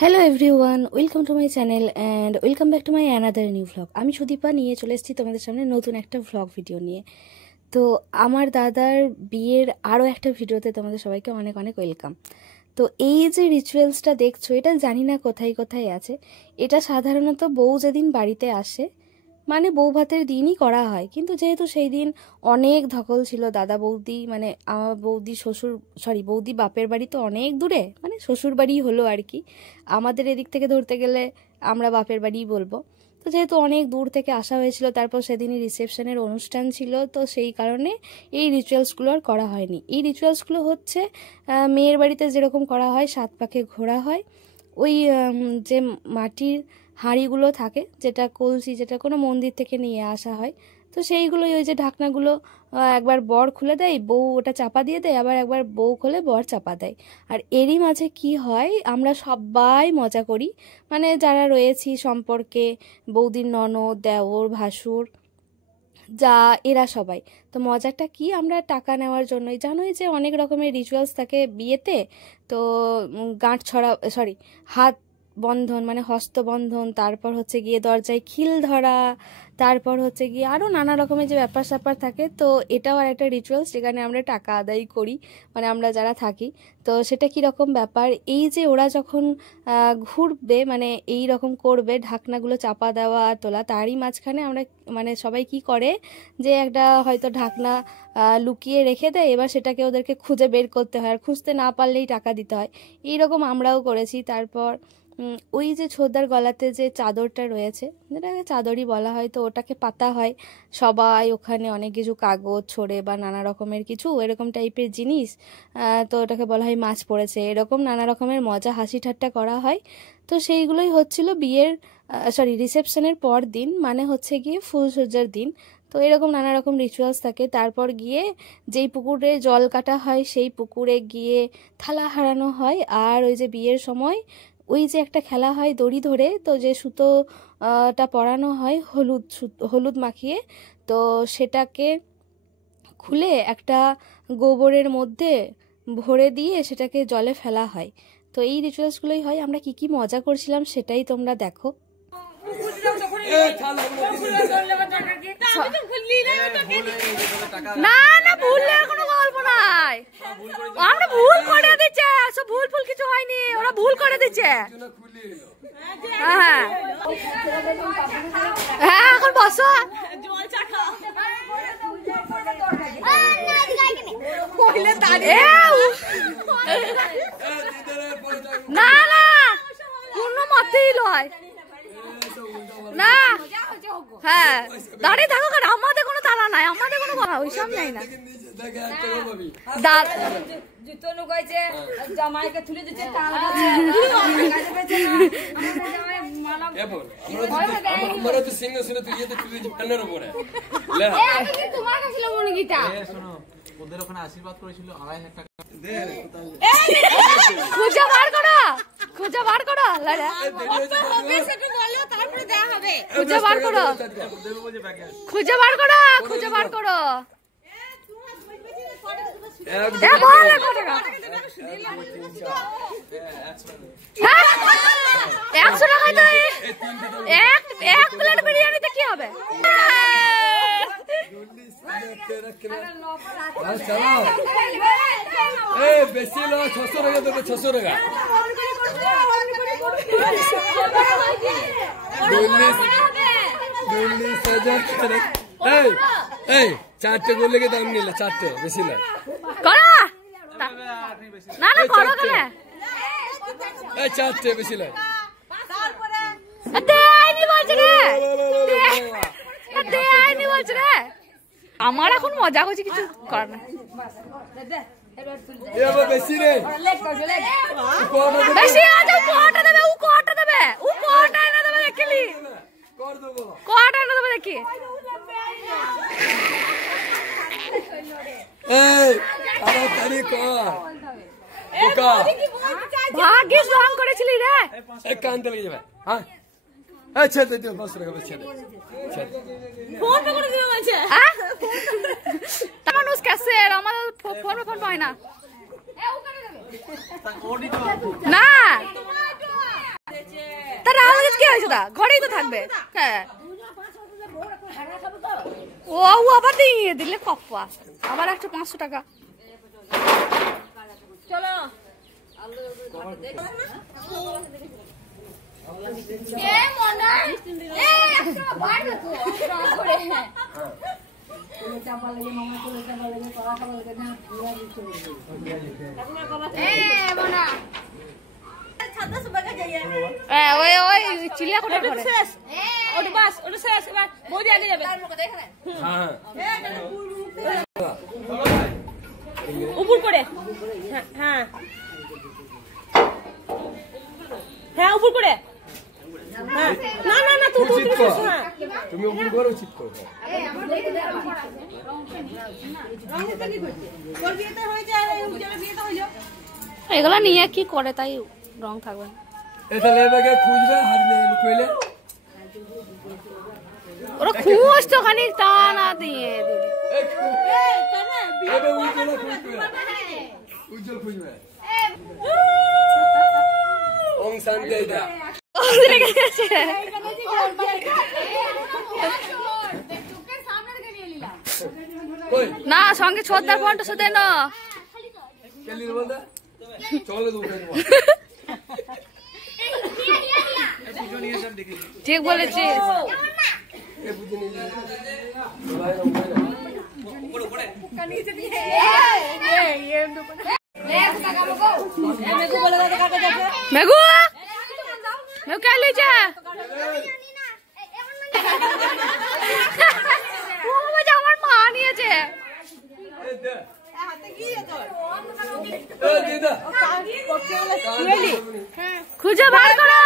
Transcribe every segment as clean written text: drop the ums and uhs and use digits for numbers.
Hello everyone, welcome to my channel and welcome back to my another new vlog. আমি সুদীপা নিয়ে চলে এসেছি তোমাদের সামনে নতুন একটা ভ্লগ ভিডিও নিয়ে। তো আমার দাদার বিয়ের আরও একটা ভিডিওতে তোমাদের সবাইকে অনেক অনেক ওয়েলকাম। তো এই যে রিচুয়ালসটা দেখছো, এটা জানি না কোথায় কোথায় আছে। এটা সাধারণত বউ যেদিন বাড়িতে আসে মানে বউ ভাতের দিনই করা হয়, কিন্তু যেহেতু সেই দিন অনেক ধকল ছিল, দাদা বৌদি মানে আমার বৌদি বাপের বাড়ি তো অনেক দূরে, মানে শ্বশুর বাড়ি হলো আর কি, আমাদের এদিক থেকে ধরতে গেলে আমরা বাপের বাড়িই বলবো। তো যেহেতু অনেক দূর থেকে আসা হয়েছিল, তারপর সেদিনই রিসেপশনের অনুষ্ঠান ছিল, তো সেই কারণে এই রিচুয়ালসগুলো আর করা হয়নি। এই রিচুয়ালসগুলো হচ্ছে মেয়ের বাড়িতে যেরকম করা হয়, 7 পাকে ঘোরা হয়, ওই যে মাটির হাঁড়িগুলো থাকে, যেটা কলসি, যেটা কোনো মন্দির থেকে নিয়ে আসা হয়, তো সেইগুলোই ওই যে ঢাকনাগুলো একবার বর খুলে দেয়, বউ ওটা চাপা দিয়ে দেয়, আবার একবার বউ খুলে বর চাপা দেয়। আর এরই মাঝে কি হয়, আমরা সবাই মজা করি, মানে যারা রয়েছি সম্পর্কে, বৌদির ননদ, দেওর, ভাসুর, যা এরা সবাই। তো মজাটা কি, আমরা টাকা নেওয়ার জন্যই, জানোই যে অনেক রকমের রিচুয়ালস থাকে বিয়েতে। তো গাঁট ছড়া, হাত বন্ধন মানে হস্তবন্ধন, তারপর হচ্ছে গিয়ে দরজায় খিল ধরা, তারপর হচ্ছে গিয়ে আরও নানা রকমের যে ব্যাপার স্যাপার থাকে। তো এটাও আর একটা রিচুয়ালস, যেখানে আমরা টাকা আদায় করি, মানে আমরা যারা থাকি। তো সেটা কীরকম ব্যাপার, এই যে ওরা যখন ঘুরবে, মানে এই রকম করবে, ঢাকনাগুলো চাপা দেওয়া আর তোলা, তারই মাঝখানে আমরা মানে সবাই কি করে যে একটা হয়তো ঢাকনা লুকিয়ে রেখে দেয়, এবার সেটাকে ওদেরকে খুঁজে বের করতে হয়, আর খুঁজতে না পারলেই টাকা দিতে হয়। এইরকম আমরাও করেছি। তারপর ওই যে ছোদার গলাতে যে চাদরটা রয়েছে, যেটাকে চাদরই বলা হয়, তো ওটাকে পাতা হয় সবাই, ওখানে অনেক কিছু কাগজ ছড়ে বা নানা রকমের কিছু এরকম টাইপের জিনিস, তো ওটাকে বলা হয় মাছ পড়েছে, এরকম নানা রকমের মজা হাসি ঠাট্টা করা হয়। তো সেইগুলোই হচ্ছিল বিয়ের রিসেপশনের পর দিন, মানে হচ্ছে গিয়ে ফুলসজ্জার দিন। তো এরকম নানা রকম রিচুয়ালস থাকে। তারপর গিয়ে যেই পুকুরে জল কাটা হয় সেই পুকুরে গিয়ে থালা হারানো হয়। আর ওই যে বিয়ের সময় ওই যে একটা খেলা হয় দড়ি ধরে, তো যে সুতোটা পরানো হয় হলুদ মাখিয়ে, তো সেটাকে খুলে একটা গোবরের মধ্যে ভরে দিয়ে সেটাকে জলে ফেলা হয়। তো এই রিচুয়ালসগুলোই হয়। আমরা কি কি মজা করছিলাম সেটাই তোমরা দেখো। না না, ভুললে কোনো গল্প নাই, আমরা ভুল করে দিচ্ছে, সব ভুল কিছু হয়নি, ওরা ভুল করে দিচ্ছে। হ্যাঁ হ্যাঁ, এখন বসো। না না, কোনো মতেই নয়, না। হ্যাঁ, দাঁড়িয়ে থাকো, কারণ আমাদের কোনো তালা নাই, আমাদের কোনো কথা ওইসব নাই না। জামাইকে তুলে দিচ্ছে, ওদের ওখানে আশীর্বাদ করেছিল 2500 টাকা। খুঁজে বার করো, খুঁজে বার করো, খুঁজে বার করো, খুঁজে বার করো, খুঁজে বার করো। 100 টাকায় তো এক প্লেট বিরিয়ানিতে কি হবে? বেশি 600 টাকা দেবে, 600 টাকা। 4টে করলে কি দাম নিলে? 4টে বেশি না, না না করো কেন? 4টে বেশি না। আমার এখন মজা করছি, কিছু করার না। বেশি রে, বেশি আছে, কোয়াটা দেবে, ও কোয়াটা দেবে, ও কোয়াটা এনে দেবে, দেখলি কোয়াটা এনে দেবে, দেখি। ভাগ্যিস রং করেছিলি রে, কানতে লেগে যাবে। হ্যাঁ আচ্ছা, 500 টাকা বেশি ফোন পে করে দিও বলছে। মানুষ কাছে আমাদের ফোন পায় না। না আলাদা, ঘরেই তো থাকবে। হ্যাঁ ও আবার দিয়ে দিলে কপ্পা, আবার একটা 500 টাকা। চলো চিলিয়া কোটা উপর করে। হ্যাঁ হ্যাঁ উপর করে। না না না তুমি উপর করো, উচিত করো। এগুলা নিয়ে কি করে, তাই রং থাকবে না। ওরা খুঁজ তো খানিক তা না দিয়ে উজ্জ্বল খুঁজবে। ওং শান্তি। না সঙ্গে ছোটদার ফোনটা সাথে না ঠিক বলেছিস। মেঘু মেঘু কে লিছে আমার মা নিয়েছে। খুঁজে বার করো।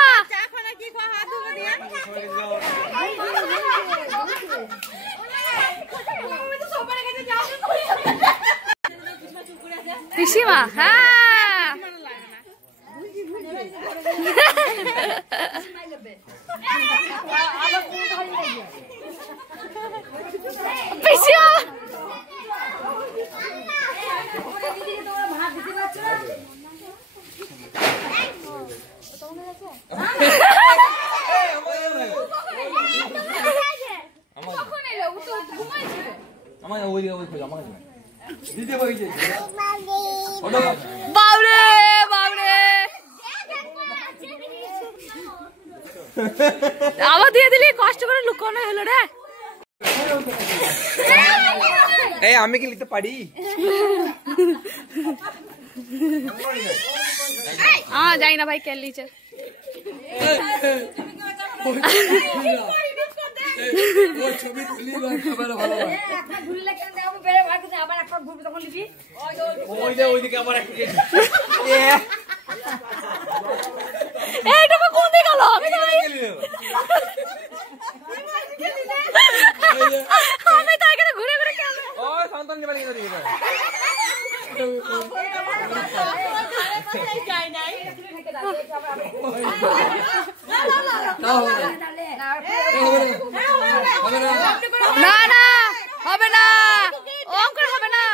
পিসিমা হ্যাঁ পিসিমা বাবরে বাবরে আবার দিয়ে দিলি, কষ্ট করে লুকানো হলো রে। এই আমি কি লিখতে পারি? যাই না ভাই, কে লিছে কোন দিকে গেল? আমি তো এখানে ঘুরে ঘুরে না না হবে না, অঙ্ক হবে না।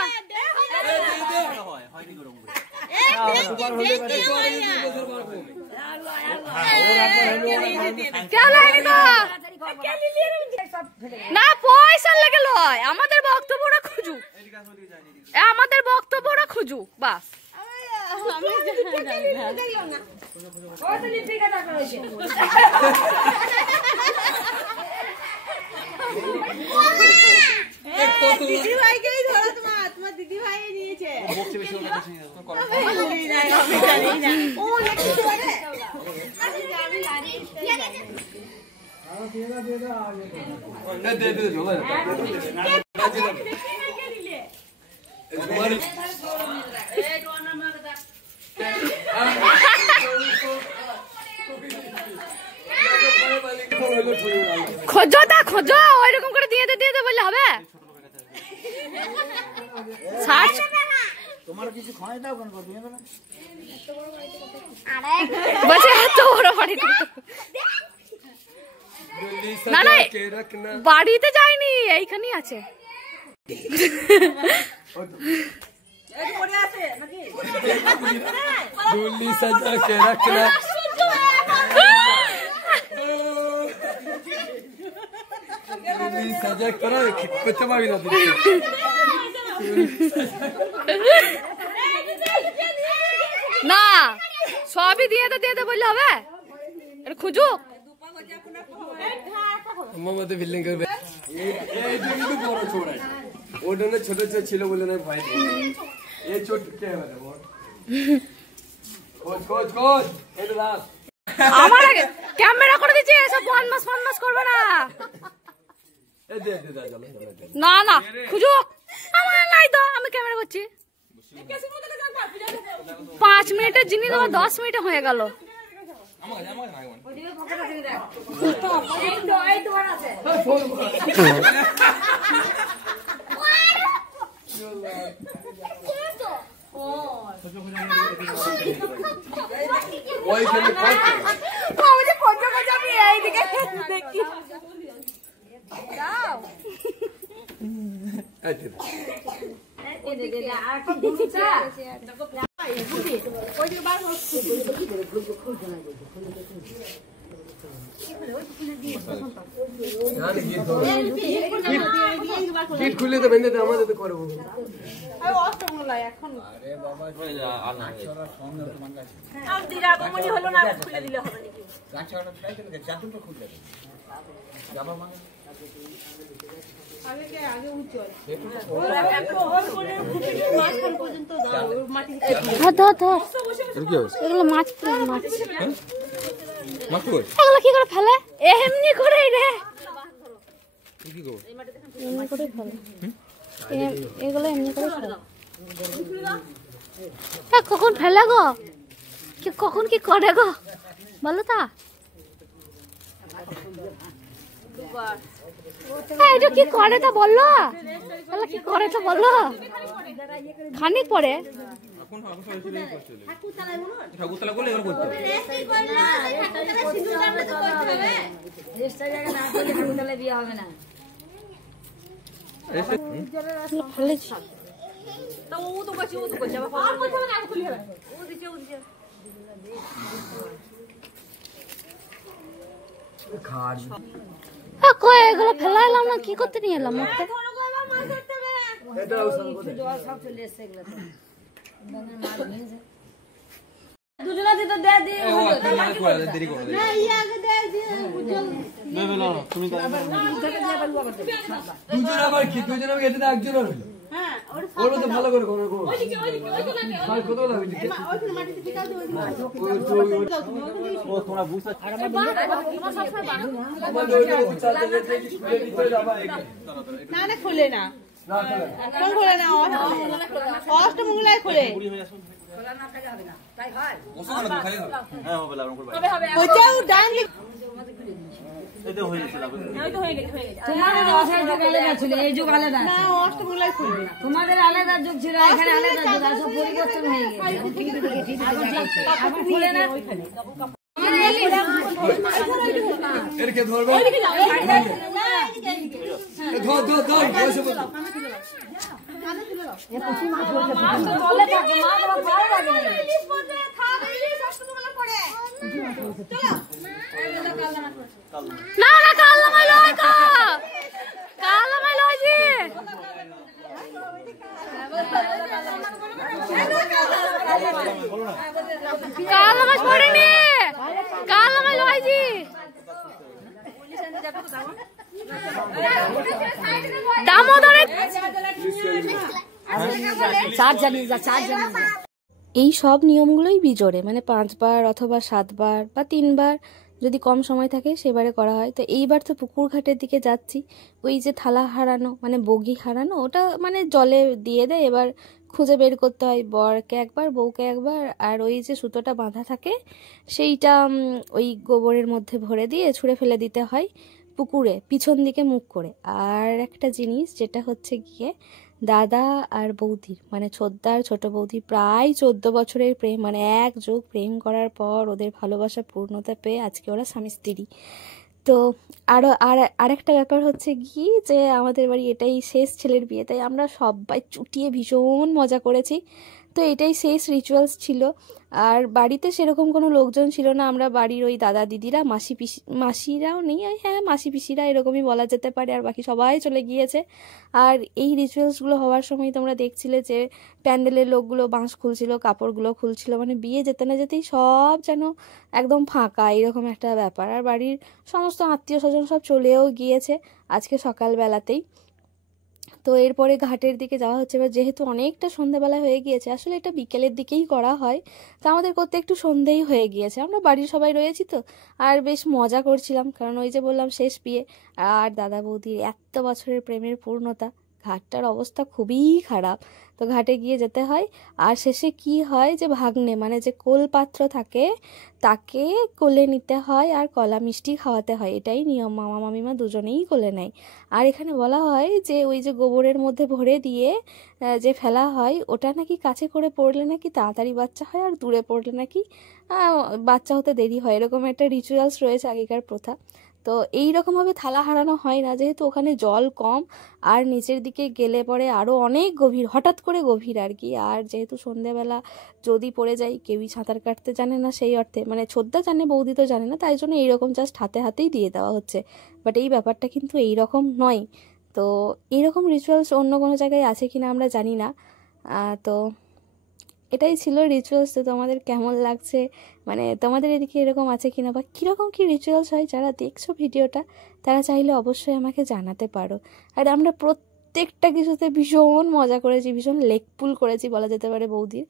না পয়সা লেগে লয়, আমাদের বক্তব্যটা খুঁজু, আমাদের বক্তব্যটা খুঁজু বাস। দিদি ভাই নিয়েছে খোঁজো তা খোঁজো, ওইরকম করে দিয়ে দে বললে হবে। তোমার কিছু খাওয়াই দাও কেন করবি বসে এত বড় বাড়ি না না বাড়িতে যায়নি, এইখানেই আছে। डोली सजा के रखना সাজা করা করতে পারবি না তুই। না সবই দিয়ে দে বললে হবে, এটা খুঁজুক। মমতা বিল্ডিং করবে এইটা কিন্তু বড় ছোড়াই, ওটা না ছোট ছোট ছিল বলে না ভয় নেই। এই ছোট কে হবে বল, কোচ কোচ এটা লাস আমার আগে ক্যামেরা করে দিচ্ছি, এসব ফনমাস করবে না। এই দে দে চলো না না খুঁজুক, আমার নাই তো, আমি ক্যামেরা করছি। 5 মিনিটের জিনিস আমার 10 মিনিটে হয়ে গেল। ওইখানে খুলে তো বেঁধে আমাদের তো করবো। এগুলো মাছ এগুলো কি করে ফেলে, এমনি করে রে, এমনি করে ফেলে, এগুলো এমনি করে ফেলে। কখন ফেলে গো, কখন কি করে গো বলো তা? এটা কি করে তা বললো, কি করে তা বললো, খানিক পরে এগুলো ফেলা এলাম না, কি করতে নিয়ে এলাম? দুজন আবার কি, দুজন আবার এটা একজন হলো ওরা তো ভালো করে করে কত লাগবে তোমরা বুঝতে না খোলে না, খোলে না, অষ্টমঙ্গলায় খোলে। ওইটাও ডান অষ্টমঙ্গলায় খোলে। তোমাদের আলাদা যুগ ছিল, এখানে আলাদা যুগ, আর সব পরিবর্তন হয়ে গেছে। এরকে ধরবো, ধর ধর ধর বসে বসে না না কাল্লামাই লয় কা, কাল্লামাই লয় জি, কাল্লামাই পড়েনি, কাল্লামাই লয় জি। দামোদরে এই সব নিয়মগুলোই বিজোড়ে, মানে 5 বার অথবা 7 বার বা 3 বার যদি কম সময় থাকে সেবারে করা হয়। তো এইবার তো পুকুর ঘাটের দিকে যাচ্ছি, ওই যে থালা হারানো মানে বগি হারানো, ওটা মানে জলে দিয়ে দেয়, এবার খুঁজে বের করতে হয় বরকে একবার বউকে একবার, আর ওই যে সুতোটা বাঁধা থাকে সেইটা ওই গোবরের মধ্যে ভরে দিয়ে ছুঁড়ে ফেলে দিতে হয় পুকুরে পিছন দিকে মুখ করে। আর একটা জিনিস যেটা হচ্ছে গিয়ে দাদা আর বৌদির মানে ছোদ্দার ছোট বৌদি প্রায় 14 বছরের প্রেম, মানে এক যুগ প্রেম করার পর ওদের ভালোবাসা পূর্ণতা পেয়ে আজকে ওরা স্বামী স্ত্রী। তো আরেকটা ব্যাপার হচ্ছে কি যে আমাদের বাড়ি এটাই শেষ ছেলের বিয়ে, তাই আমরা সবাই চুটিয়ে ভীষণ মজা করেছি। তো এটাই শেষ রিচুয়ালস ছিল। আর বাড়িতে সেরকম কোনো লোকজন ছিল না, আমরা বাড়ির ওই দাদা দিদিরা, মাসিরাও নেই, হ্যাঁ মাসি পিসিরা এরকমই বলা যেতে পারে, আর বাকি সবাই চলে গিয়েছে। আর এই রিচুয়ালসগুলো হওয়ার সময় তোমরা দেখছিলে যে প্যান্ডেলের লোকগুলো বাঁশ খুলছিল, কাপড়গুলো খুলছিল, মানে বিয়ে যেতে না যেতেই সব যেন একদম ফাঁকা এরকম একটা ব্যাপার। আর বাড়ির সমস্ত আত্মীয় স্বজন সব চলেও গিয়েছে আজকে সকালবেলাতেই। তো এরপরে ঘাটের দিকে যাওয়া হচ্ছে। এবার যেহেতু অনেকটা সন্ধ্যাবেলা হয়ে গিয়েছে, আসলে এটা বিকেলের দিকেই করা হয়, তা আমাদের করতে একটু সন্ধেই হয়ে গিয়েছে। আমরা বাড়ির সবাই রয়েছি তো, আর বেশ মজা করছিলাম, কারণ ওই যে বললাম শেষ বিয়ে, আর দাদা বৌদির এত বছরের প্রেমের পূর্ণতা। ঘাটটার অবস্থা খুবই খারাপ, তো ঘাটে গিয়ে যেতে হয়। আর শেষে কি হয় যে ভাগ্নে মানে যে কোল পাত্র থাকে তাকে কোলে নিতে হয় আর কলা মিষ্টি খাওয়াতে হয়, এটাই নিয়ম। মামা মামিমা দুজনেই কোলে নেয়। আর এখানে বলা হয় যে ওই যে গোবরের মধ্যে ভরে দিয়ে যে ফেলা হয়, ওটা নাকি কাছে করে পড়লে নাকি তাড়াতাড়ি বাচ্চা হয়, আর দূরে পড়লে নাকি বাচ্চা হতে দেরি হয়, এরকম একটা রিচুয়ালস রয়েছে আগেকার প্রথা। তো এই রকমভাবে থালা হারানো হয় না, যেহেতু ওখানে জল কম আর নিচের দিকে গেলে পরে আরও অনেক গভীর, হঠাৎ করে গভীর আর কি। আর যেহেতু সন্ধ্যেবেলা যদি পড়ে যাই, কেউই সাঁতার কাটতে জানে না সেই অর্থে, মানে ছোদ্দা জানে বৌদি তো জানে না, তাই জন্য এইরকম জাস্ট হাতেই দিয়ে দেওয়া হচ্ছে। বাট এই ব্যাপারটা কিন্তু এইরকম নয়। তো এইরকম রিচুয়ালস অন্য কোনো জায়গায় আছে কিনা আমরা জানি না। তো এটাই ছিল রিচুয়ালস। তো তোমাদের কেমন লাগছে, মানে তোমাদের এদিকে এরকম আছে কিনা, বা কীরকম কী রিচুয়ালস হয়, যারা দেখছো ভিডিওটা তারা চাইলে অবশ্যই আমাকে জানাতে পারো। আর আমরা প্রত্যেকটা কিছুতে ভীষণ মজা করেছি, ভীষণ লেকপুল করেছি বলা যেতে পারে বৌদির।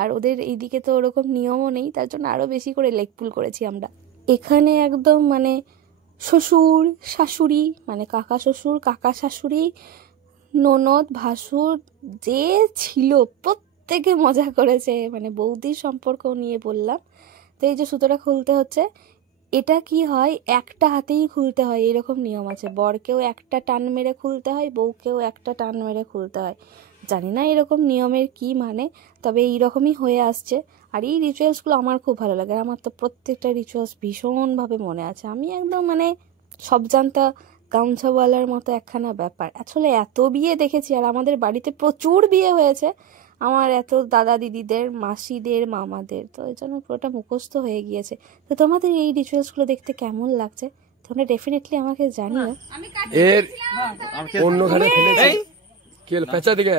আর ওদের এইদিকে তো ওরকম নিয়মও নেই, তার জন্য আরও বেশি করে লেকপুল করেছি আমরা। এখানে একদম মানে শ্বশুর শাশুড়ি, মানে কাকা শ্বশুর কাকা শাশুড়ি, ননদ ভাসুর যে ছিল প্রত্যেকে মজা করেছে, মানে বৌদির সম্পর্ক নিয়ে বললাম। তো এই যে সুতোটা খুলতে হচ্ছে, এটা কি হয় একটা হাতেই খুলতে হয় এরকম নিয়ম আছে। বরকেও একটা টান মেরে খুলতে হয়, বউকেও একটা টান মেরে খুলতে হয়। জানি না এরকম নিয়মের কি মানে, তবে এইরকমই হয়ে আসছে। আর এই রিচুয়ালসগুলো আমার খুব ভালো লাগে, আমার তো প্রত্যেকটা রিচুয়ালস ভীষণভাবে মনে আছে। আমি একদম মানে সব জানতা গামছাওয়ালার মতো একখানা ব্যাপার। আসলে এত বিয়ে দেখেছি, আর আমাদের বাড়িতে প্রচুর বিয়ে হয়েছে আমার, এত দাদা দিদিদের, মাসিদের, মামাদের, তো এই জন্য পুরোটা মুখস্থ হয়ে গিয়েছে। তো তোমাদের এই রিচুয়ালসগুলো দেখতে কেমন লাগছে তোমরা ডেফিনেটলি আমাকে জানিও। এর অন্য ঘরে ফেলেছি কেল পেঁচা দিকে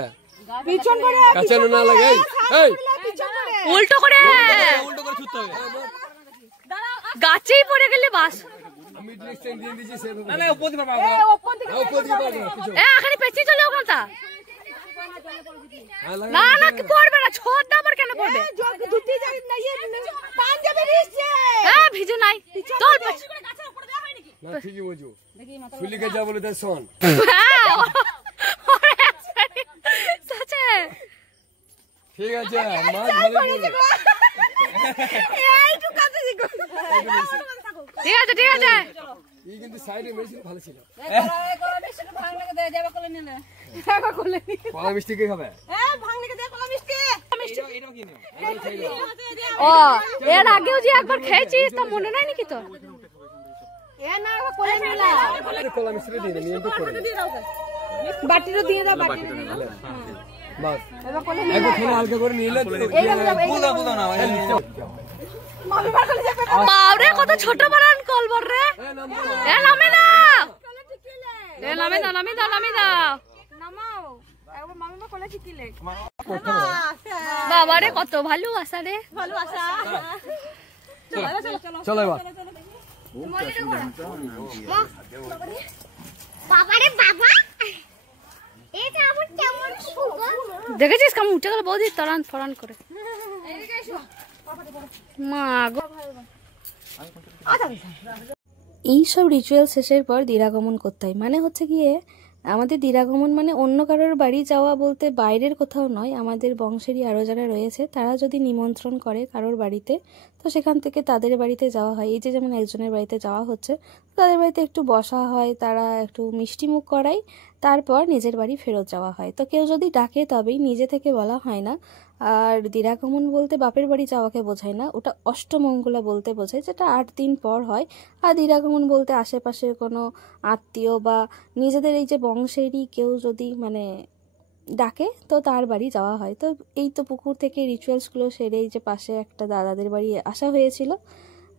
পিছন করে কাঁচানো না লাগে, এই উল্টো করে ছুটতে হবে। গাছেই পড়ে গেলে বাস। আমি ডিরেকশন দিয়ে দিয়েছি সেভাবে। আমি উপর দিকে পাবো উপর দিকে পারবে না, পিছন। এখানে পেছিয়ে চলে যাও না, না না কি পড়বে না, ছোট আবার কেন পড়বে, ধুতি যাই না ইয়ে পাঞ্জাবি দিচ্ছে হ্যাঁ ভিজে নাই চল না ঠিকই বলছো, ফুলিকে যা বলে তাই শোন। ঠিক আছে মাছ ভালো বলবে। এইটু কাছে দিগো ঠিক আছে ঠিক আছে। এই কিন্তু সাইডে মেশিন ভালো ছিল। কলা মিষ্টি কে খাবে? ভাঙলিকে দে কলা মিষ্টি ও এর আগেও যে একবার খেয়েছিস তা মনে নাই নাকি তোর? এ না কোলে নিলা কলা মিষ্টি দিয়ে দে, নিয়ম তো করে দে। বাটিরও দিয়ে দাও বাটিরও দিয়ে দাও বাস এবার কোলে একবার খেলে হালকা করে নিলে বুঝা না মামি বার করে যাবে বাবরে কত ছোট বানান কলবর রে, এ নামে না, এ নামে দাও নামে দাও নামে দাও, নামাও একবার মামি মা কোলে ঠিকিলে বাবারে কত ভালোবাসা রে, ভালোবাসা চলো এবার বাবারে বাবা এটা আবার কেমন সুন্দর দেখেছিস কেমন উঠে গেল বৌদি তরান ফরান করে, মা গো। এইসব রিচুয়াল শেষের পর দিরাগমন করতে হয়, মানে হচ্ছে গিয়ে আমাদের দিরাগমন মানে অন্য কারোর বাড়ি যাওয়া বলতে বাইরের কোথাও নয়, আমাদের বংশেরই আরও যারা রয়েছে তারা যদি নিমন্ত্রণ করে কারোর বাড়িতে, তো সেখান থেকে তাদের বাড়িতে যাওয়া হয়। এই যে যেমন একজনের বাড়িতে যাওয়া হচ্ছে, তাদের বাড়িতে একটু বসা হয়, তারা একটু মিষ্টি মুখ করায়, তারপর নিজের বাড়ি ফেরত যাওয়া হয়। তো কেউ যদি ডাকে তবেই, নিজে থেকে বলা হয় না। আর দিরাগমন বলতে বাপের বাড়ি যাওয়াকে বোঝায় না, ওটা অষ্টমঙ্গলা বলতে বোঝায়, যেটা 8 দিন পর হয়। আর দিরাগমন বলতে আশেপাশের কোনো আত্মীয় বা নিজেদের এই যে বংশেরই কেউ যদি মানে ডাকে, তো তার বাড়ি যাওয়া হয়। তো এই তো পুকুর থেকে রিচুয়ালসগুলো সেরে এই যে পাশে একটা দাদাদের বাড়ি আসা হয়েছিল,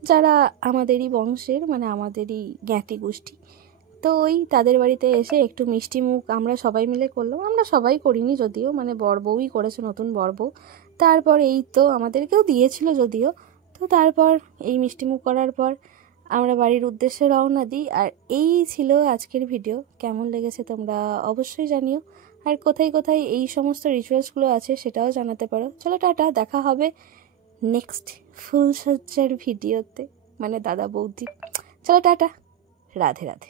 যারা আমাদেরই বংশের, মানে আমাদেরই জ্ঞাতি গোষ্ঠী। তো ওই তাদের বাড়িতে এসে একটু মিষ্টি মুখ আমরা সবাই মিলে করলাম। আমরা সবাই করিনি যদিও, মানে বর বউই করেছে, নতুন বর বউ। তারপর এই তো আমাদেরকেও দিয়েছিল যদিও। তো তারপর এই মিষ্টি মুখ করার পর আমরা বাড়ির উদ্দেশ্যে রওনা দিই। আর এই ছিল আজকের ভিডিও। কেমন লেগেছে তোমরা অবশ্যই জানিও, আর কোথায় কোথায় এই সমস্ত রিচুয়ালসগুলো আছে সেটাও জানাতে পারো। চলো টাটা, দেখা হবে নেক্সট ফুলসজ্জার ভিডিওতে, মানে দাদা বৌদি। চলো টাটা, রাধে রাধে।